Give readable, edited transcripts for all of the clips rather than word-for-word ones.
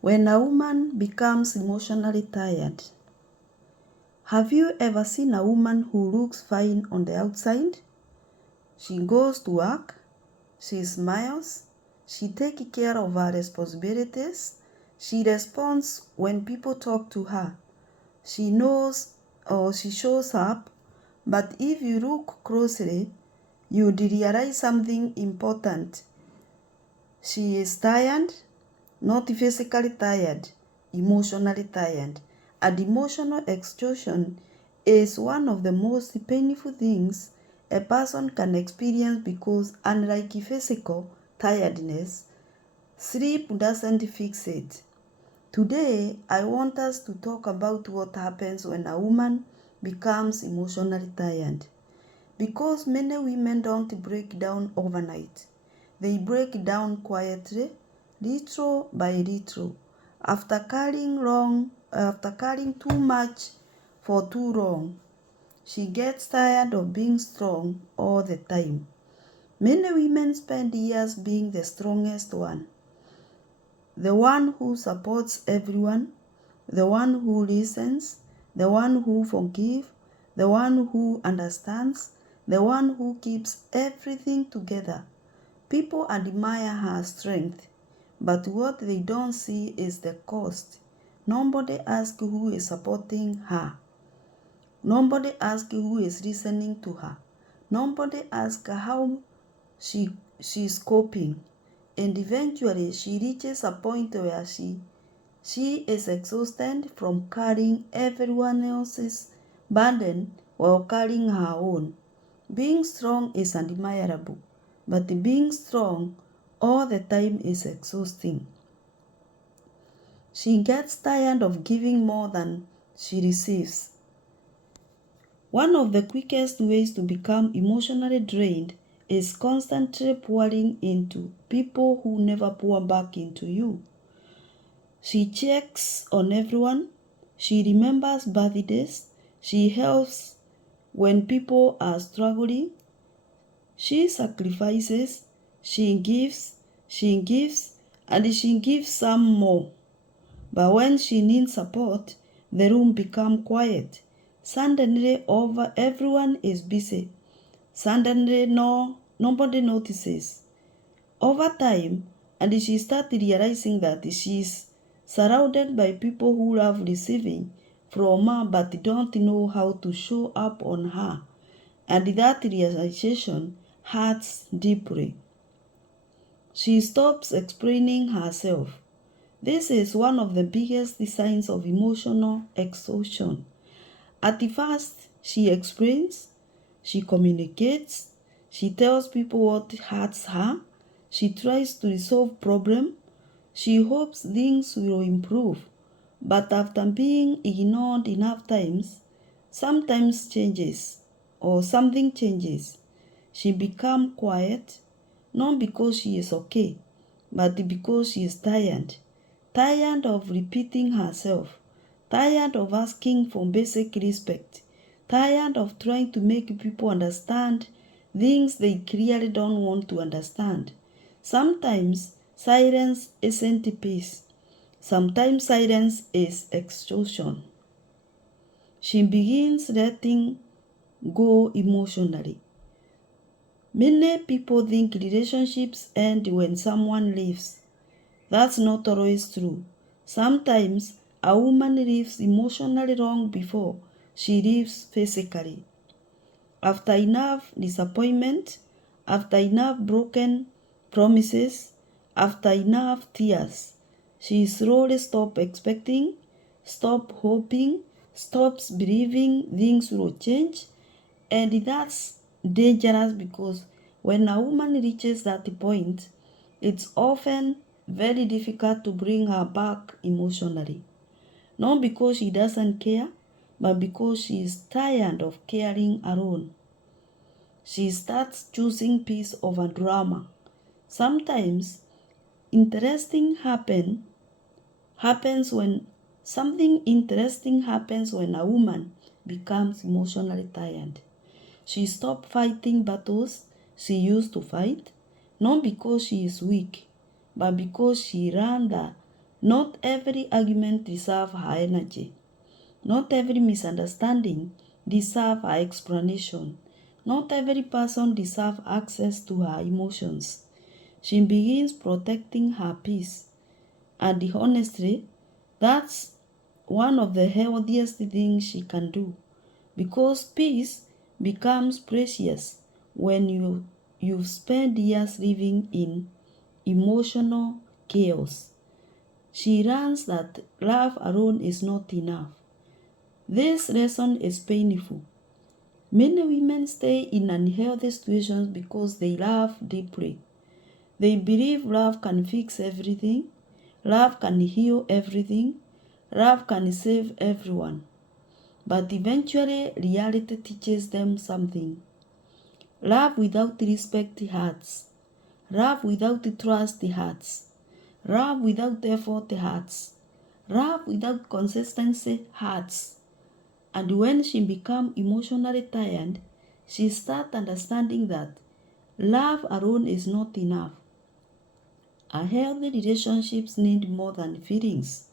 When a woman becomes emotionally tired, have you ever seen a woman who looks fine on the outside? She goes to work, she smiles, she takes care of her responsibilities, she responds when people talk to her, she knows or she shows up, but if you look closely, you'd realize something important. She is tired, not physically tired, emotionally tired. And emotional exhaustion is one of the most painful things a person can experience because, unlike physical tiredness, sleep doesn't fix it. Today, I want us to talk about what happens when a woman becomes emotionally tired. Because many women don't break down overnight. They break down quietly, little by little, after carrying too much for too long. She gets tired of being strong all the time. Many women spend years being the strongest one, the one who supports everyone, the one who listens, the one who forgives, the one who understands, the one who keeps everything together. People admire her strength, but what they don't see is the cost. Nobody asks who is supporting her. Nobody asks who is listening to her. Nobody asks how she's coping. And eventually she reaches a point where she is exhausted from carrying everyone else's burden while carrying her own. Being strong is admirable, but being strong all the time is exhausting. She gets tired of giving more than she receives. One of the quickest ways to become emotionally drained is constantly pouring into people who never pour back into you. She checks on everyone, she remembers birthdays, she helps when people are struggling, she sacrifices, she gives, and she gives some more. But when she needs support, the room becomes quiet. Suddenly, everyone is busy. Suddenly, nobody notices. Over time, and she starts realizing that she's surrounded by people who love receiving from her but don't know how to show up on her. And that realization hurts deeply. She stops explaining herself. This is one of the biggest signs of emotional exhaustion. At first, she explains, she communicates, she tells people what hurts her, she tries to resolve problems, she hopes things will improve. But after being ignored enough times, something changes. She becomes quiet, not because she is okay, but because she is tired of repeating herself, tired of asking for basic respect, tired of trying to make people understand things they clearly don't want to understand. Sometimes silence isn't peace. Sometimes silence is exhaustion. She begins letting go emotionally. Many people think relationships end when someone leaves. That's not always true. Sometimes a woman leaves emotionally long before she leaves physically. After enough disappointment, after enough broken promises, after enough tears, she slowly stops expecting, stops hoping, stops believing things will change, and that's dangerous because when a woman reaches that point, it's often very difficult to bring her back emotionally. Not because she doesn't care, but because she is tired of caring alone. She starts choosing peace over drama. Sometimes interesting happens when something interesting happens when a woman becomes emotionally tired. She stopped fighting battles she used to fight, not because she is weak, but because she learned that Not every argument deserves her energy. Not every misunderstanding deserves her explanation. Not every person deserves access to her emotions. She begins protecting her peace. And honestly, that's one of the healthiest things she can do. Because peace becomes precious when you've spent years living in emotional chaos. She learns that love alone is not enough. This lesson is painful. Many women stay in unhealthy situations because they love deeply. They believe love can fix everything, love can heal everything, love can save everyone. But eventually, reality teaches them something. Love without respect hurts. Love without trust hurts. Love without effort hurts. Love without consistency hurts. And when she becomes emotionally tired, she starts understanding that love alone is not enough. A healthy relationships need more than feelings.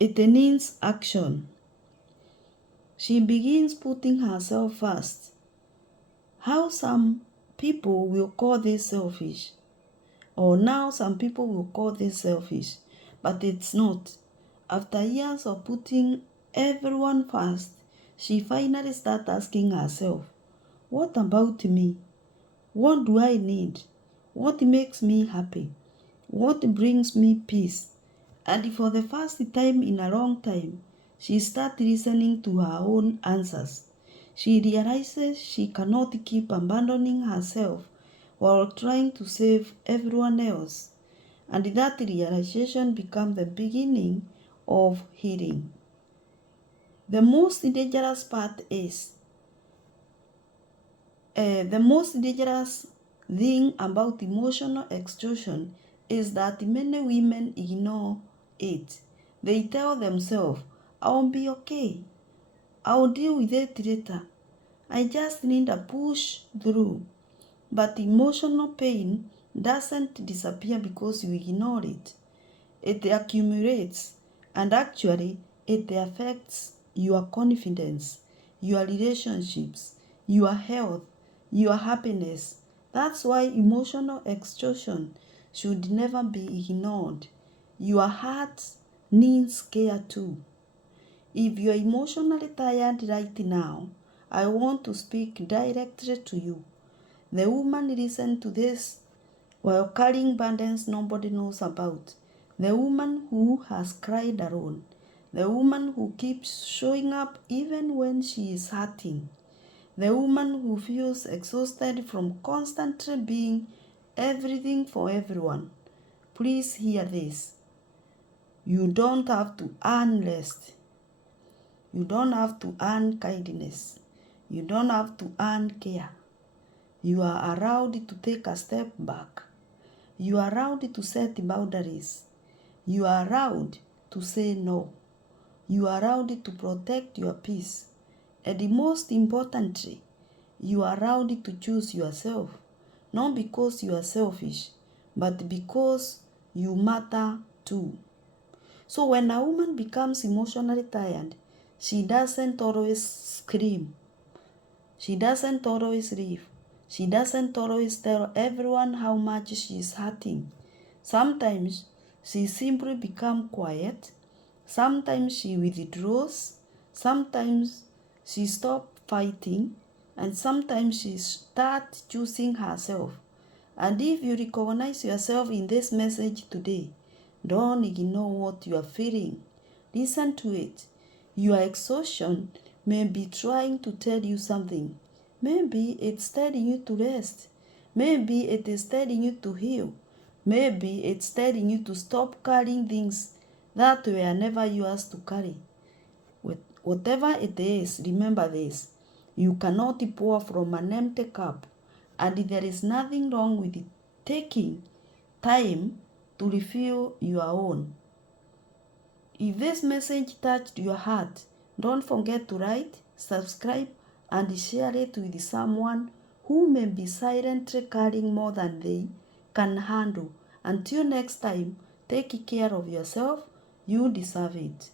It needs action. She begins putting herself first. How some people will call this selfish, or now some people will call this selfish, but it's not. After years of putting everyone first, she finally starts asking herself, what about me? What do I need? What makes me happy? What brings me peace? And for the first time in a long time, she starts listening to her own answers. She realizes she cannot keep abandoning herself while trying to save everyone else. And that realization becomes the beginning of healing. The most dangerous part is the most dangerous thing about emotional exhaustion is that many women ignore it. They tell themselves, I'll be okay. I'll deal with it later. I just need to push through. But emotional pain doesn't disappear because you ignore it. It accumulates, and actually, it affects your confidence, your relationships, your health, your happiness. That's why emotional exhaustion should never be ignored. Your heart needs care too. If you're emotionally tired right now, I want to speak directly to you. The woman listened to this while carrying burdens nobody knows about. The woman who has cried alone. The woman who keeps showing up even when she is hurting. The woman who feels exhausted from constantly being everything for everyone. Please hear this. You don't have to earn rest. You don't have to earn kindness. You don't have to earn care. You are allowed to take a step back. You are allowed to set boundaries. You are allowed to say no. You are allowed to protect your peace. And most importantly, you are allowed to choose yourself. Not because you are selfish, but because you matter too. So when a woman becomes emotionally tired, she doesn't always scream. She doesn't always leave. She doesn't always tell everyone how much she is hurting. Sometimes she simply becomes quiet. Sometimes she withdraws. Sometimes she stops fighting. And sometimes she starts choosing herself. And if you recognize yourself in this message today, don't ignore what you are feeling. Listen to it. Your exhaustion may be trying to tell you something. Maybe it's telling you to rest. Maybe it is telling you to heal. Maybe it's telling you to stop carrying things that were never yours to carry. Whatever it is, remember this. You cannot pour from an empty cup, and there is nothing wrong with it taking time to refill your own. If this message touched your heart, don't forget to like, subscribe, and share it with someone who may be silently carrying more than they can handle. Until next time, Take care of yourself. You deserve it.